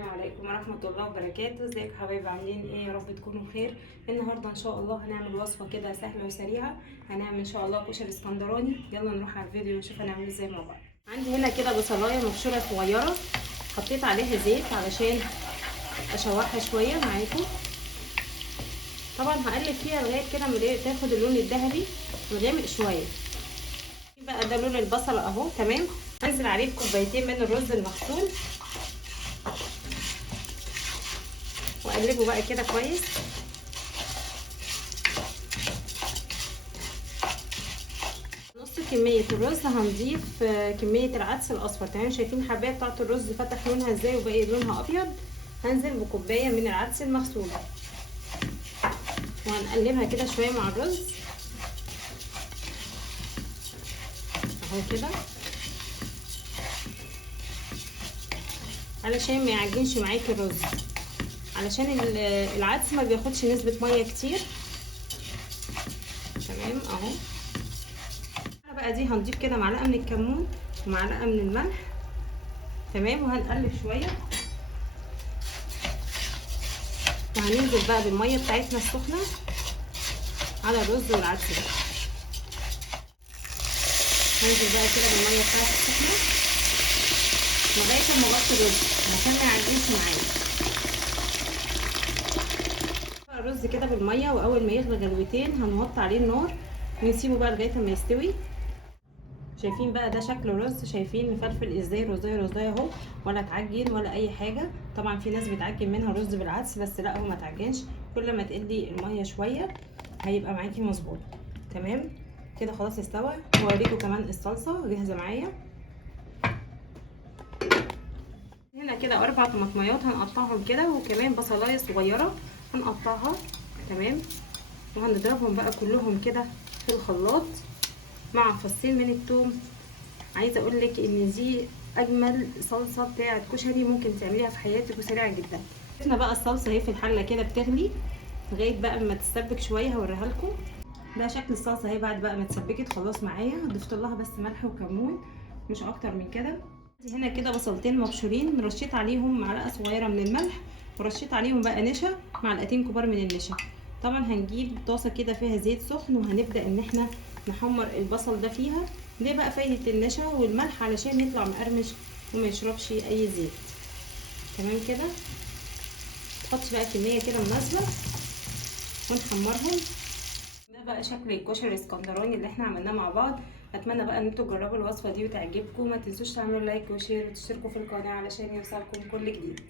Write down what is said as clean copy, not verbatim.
السلام عليكم ورحمة الله وبركاته. ازيكم حبايبي، عاملين ايه؟ يا رب تكونوا بخير. النهارده ان شاء الله هنعمل وصفة كده سهلة وسريعة. هنعمل ان شاء الله كشري اسكندراني. يلا نروح على الفيديو ونشوف هنعمله ازاي مع بعض. عندي هنا كده بصلاية مبشورة صغيرة، حطيت عليها زيت علشان اشوحها شوية معاكم. طبعا هقلب فيها لغاية كده ما تاخد اللون الذهبي الغامق شوية. بقى ده لون البصلة اهو تمام. هنزل عليه بكوبايتين من الرز المغسول واقلبه بقى كده كويس. نص كميه الرز هنضيف كميه العدس الاصفر تمام. شايفين الحبايه بتاعه الرز فتح لونها ازاي وبقي لونها ابيض. هنزل بكوبايه من العدس المغسول وهنقلبها كده شويه مع الرز اهو كده علشان ما يعجنش معاكي الرز، علشان العدس ما بياخدش نسبه ميه كتير تمام اهو. بقى دي هنضيف كده معلقه من الكمون ومعلقه من الملح تمام، وهنقلب شويه وهننزل بقى بالميه بتاعتنا السخنه على الرز والعدس ده. هنزل بقى كده بالميه بتاعتي السخنه لغايه ما اغطي الرز عشان ما يعجنش معايا. الرز كده بالميه، واول ما يغلي غلوتين هنوطي عليه النار ونسيبه بقى لغايه ما يستوي. شايفين بقى ده شكل الرز، شايفين مفلفل ازاي رزايه اهو، ولا اتعجن ولا اي حاجه. طبعا في ناس بتعجن منها رز بالعدس بس لا، هو ما اتعجنش. كل ما تقلي الميه شويه هيبقى معاكي مظبوط تمام كده. خلاص استوى. هوريكم كمان الصلصه جاهزه معايا. هنا كده 4 طماطميات هنقطعهم كده، وكمان بصلايه صغيره هنقطعها تمام، وهنضربهم بقى كلهم كده في الخلاط مع فصين من الثوم. عايزه اقول لك ان دي اجمل صلصه بتاعه كشري ممكن تعمليها في حياتك وسريعه جدا. احنا بقى الصلصه اهي في الحله كده بتغلي لغايه بقى ما تتسبك شويه، هوريها لكم. ده شكل الصلصه اهي بعد بقى ما اتسبكت خلاص معايا. ضفت لها بس ملح وكمون مش اكتر من كده. هنا كده بصلتين مبشورين رشيت عليهم معلقه صغيره من الملح، ورشيت عليهم بقى نشا معلقتين كبار من النشا. طبعا هنجيب طاسه كده فيها زيت سخن وهنبدا ان احنا نحمر البصل ده فيها. ليه بقى فايده النشا والملح؟ علشان يطلع مقرمش وما يشربش اي زيت تمام كده. تحطي بقى كميه كده مناسبه ونحمرهم. ده بقى شكل الكشري الاسكندراني اللي احنا عملناه مع بعض. اتمنى بقى ان انتوا تجربوا الوصفه دي وتعجبكم. ما تنسوش تعملوا لايك وشير وتشتركوا في القناه علشان يوصلكم كل جديد.